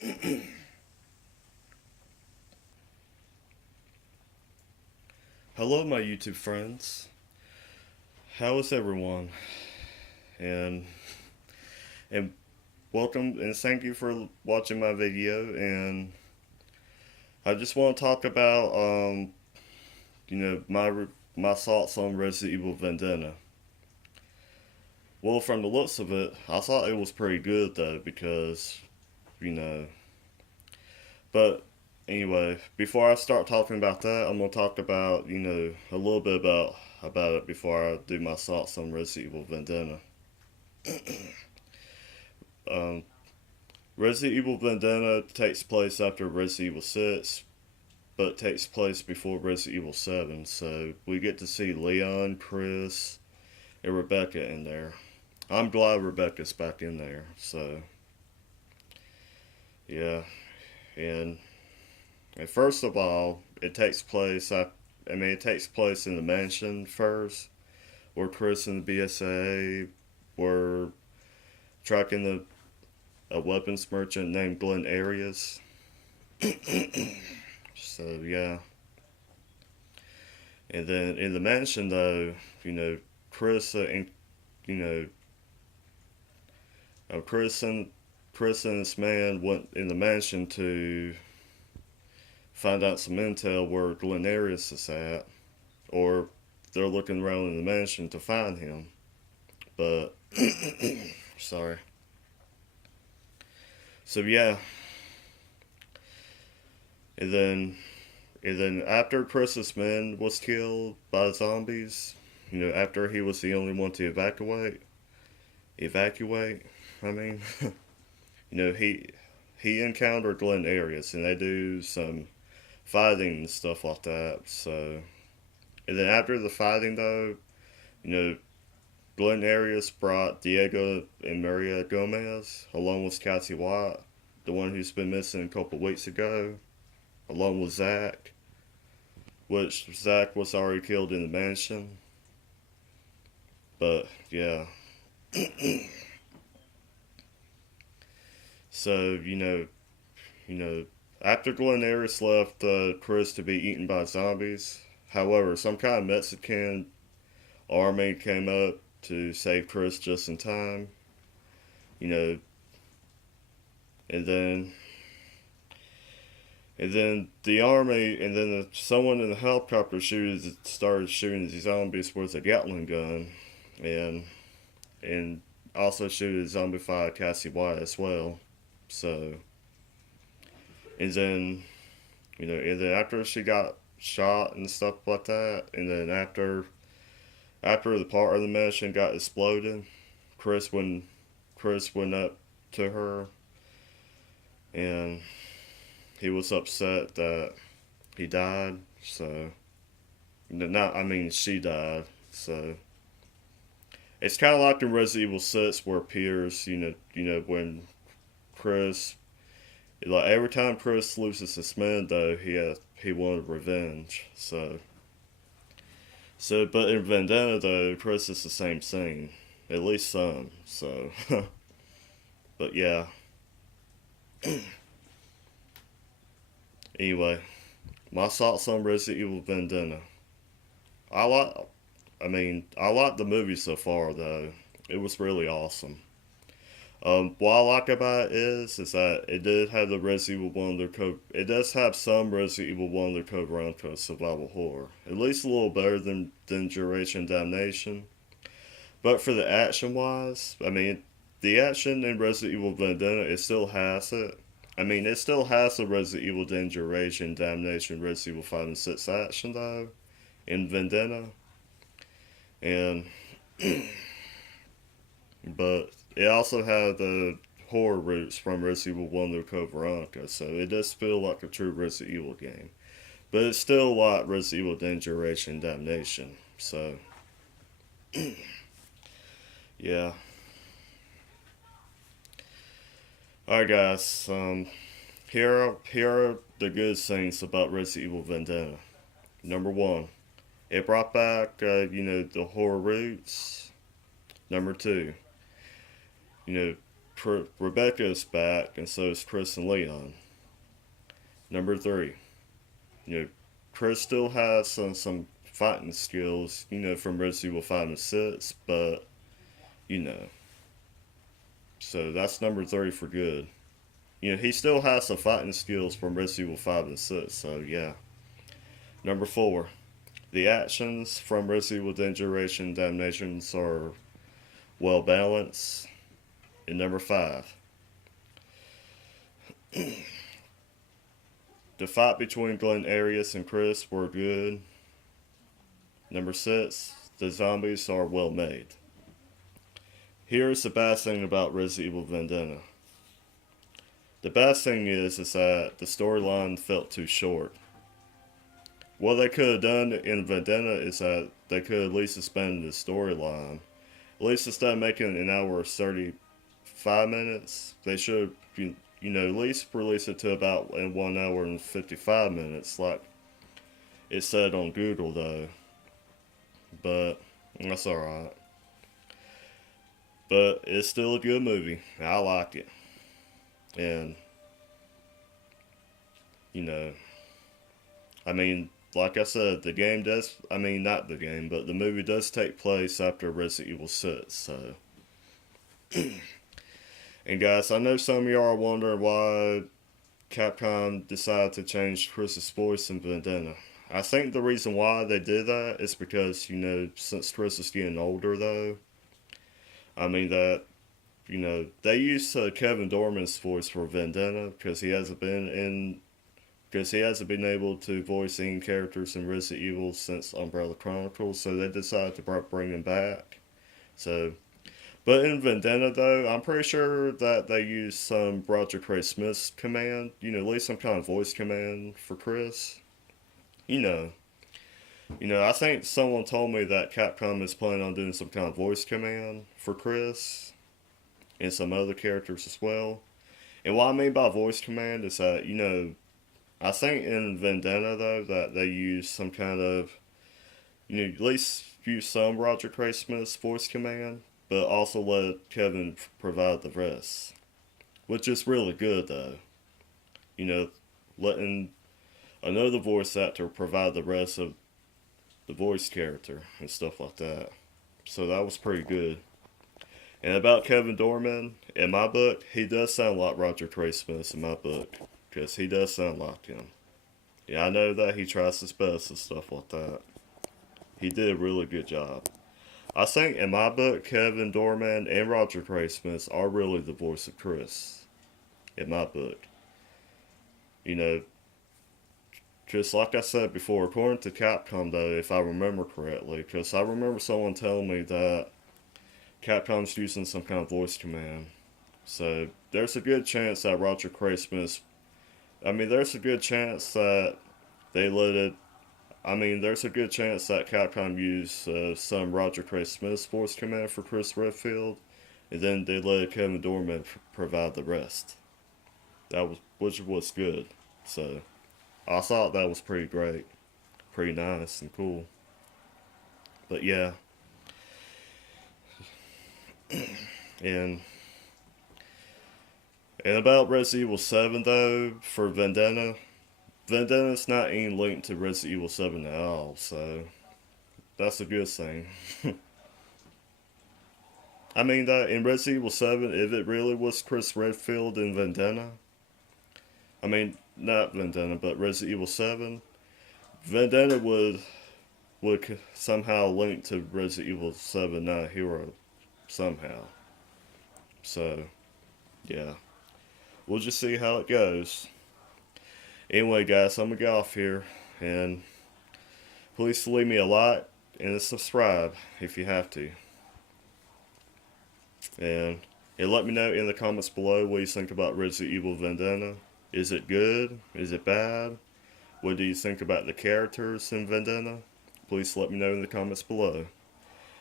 Hello, my YouTube friends. How is everyone? And and welcome and thank you for watching my video. And I just want to talk about my thoughts on Resident Evil Vendetta. Well, from the looks of it, I thought it was pretty good though because you know. But anyway, before I start talking about that, I'm gonna talk about a little bit about it before I do my thoughts on Resident Evil Vendetta. Um, Resident Evil Vendetta takes place after Resident Evil 6, but takes place before Resident Evil 7. So we get to see Leon, Chris, and Rebecca in there. I'm glad Rebecca's back in there. So yeah, and, and first of all, it takes place. It takes place in the mansion first, where Chris and the BSA were tracking a weapons merchant named Glenn Arias. So yeah, and then in the mansion though, Chris and you know Chris and this man went in the mansion to find out some intel where Glenn Arias is at, or they're looking around in the mansion to find him. But sorry. So yeah, and then after Chris's man was killed by zombies, after he was the only one to evacuate. I mean, he encountered Glenn Arias, and they do some fighting and stuff like that. So, and then after the fighting, though, you know, Glenn Arias brought Diego and Maria Gomez along with Cassie White, the one who's been missing a couple weeks ago, along with Zach, which Zach was already killed in the mansion. But yeah. So after Glenn Arias left Chris to be eaten by zombies, however, some kind of Mexican army came up to save Chris just in time. You know, and then the army, and then someone in the helicopter started shooting the zombies with a Gatling gun, and also shoot a zombified Cassie White as well. So, and then after she got shot and stuff like that, and then after the part of the mansion got exploded, Chris went up to her, and he was upset that he died. So, not I mean she died. So it's kind of like in Resident Evil 6 where Pierce, when Chris, like every time Chris loses his man though, he wanted revenge. But in Vendetta though, Chris is the same thing, at least some. So, but yeah. Anyway, my thoughts on Resident Evil Vendetta. I like, I like the movie so far though. It was really awesome. What I like about it is that it did have the Resident Evil 1 undercover. It does have some Resident Evil 1 undercover on survival horror. At least a little better than Duration Damnation. But for the action wise, the action in Resident Evil Vendetta, it still has it. It still has the Resident Evil Duration Damnation, Resident Evil 5 and 6 action though, in Vendetta. And, but it also had the horror roots from Resident Evil 1 to Code Veronica, so it does feel like a true Resident Evil game. But it's still like Resident Evil Duration Damnation, so yeah. Alright guys, here are the good things about Resident Evil Vendetta. Number one, it brought back, the horror roots. Number two, Rebecca is back, and so is Chris and Leon. Number 3, you know, Chris still has some fighting skills, from Resident Evil 5 and 6, but, you know. So that's number 3 for good. He still has some fighting skills from Resident Evil 5 and 6, so yeah. Number 4, the actions from Resident Evil Generation Damnations are well balanced. And number 5, the fight between Glenn Arias and Chris were good. Number 6, the zombies are well made. Here's the bad thing about Resident Evil Vendetta. The bad thing is that the storyline felt too short. What they could have done in Vendetta is that they could at least expand the storyline. At least instead of making an hour 35 minutes, they should have, at least release it to about 1 hour and 55 minutes, like it said on Google, though. But that's alright. But it's still a good movie. I liked it. And, like I said, the game does, not the game, but the movie does take place after Resident Evil 6, so. And guys, I know some of y'all are wondering why Capcom decided to change Chris's voice in Vendetta. I think the reason why they did that is because, since Chris is getting older, though, they used Kevin Dorman's voice for Vendetta because he hasn't been able to voice any characters in Resident Evil since Umbrella Chronicles, so they decided to bring him back. So, but in Vendetta, though, I'm pretty sure that they used some Roger Craig Smith's command, at least some kind of voice command for Chris. I think someone told me that Capcom is planning on doing some kind of voice command for Chris and some other characters as well. And what I mean by voice command is that, I think in Vendetta, though, that they use some kind of, at least use some Roger Craig Smith's voice command, but also let Kevin provide the rest. Which is really good, though. Letting another voice actor provide the rest of the voice character and stuff like that. So that was pretty good. And about Kevin Dorman, in my book, he does sound like Roger Craig Smith in my book. Because he does sound like him. Yeah, I know that he tries his best and stuff like that. He did a really good job. I think in my book, Kevin Dorman and Roger Craig Smith are really the voice of Chris. In my book. Just like I said before, according to Capcom, though, if I remember correctly, because I remember someone telling me that Capcom's using some kind of voice command. So, there's a good chance that Roger Craig Smith, there's a good chance that they let it, there's a good chance that Capcom used some Roger Craig Smith's voice command for Chris Redfield, and then they let Kevin Dorman provide the rest. Which was good. So, I thought that was pretty great. Pretty nice and cool. But yeah. And about Resident Evil 7, though, for Vendetta, Vendetta's not any link to Resident Evil 7 at all, so that's a good thing. That in Resident Evil 7, if it really was Chris Redfield in Vendetta, not Vendetta, but Resident Evil 7, Vendetta would somehow link to Resident Evil 7, not a hero, somehow. So, yeah. We'll just see how it goes. Anyway, guys, I'm gonna get off here, and please leave me a like and a subscribe if you have to. And let me know in the comments below what you think about Resident Evil Vendetta. Is it good? Is it bad? What do you think about the characters in Vendetta? Please let me know in the comments below.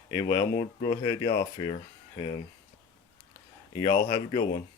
Anyway, I'm gonna go ahead and get off here, and y'all have a good one.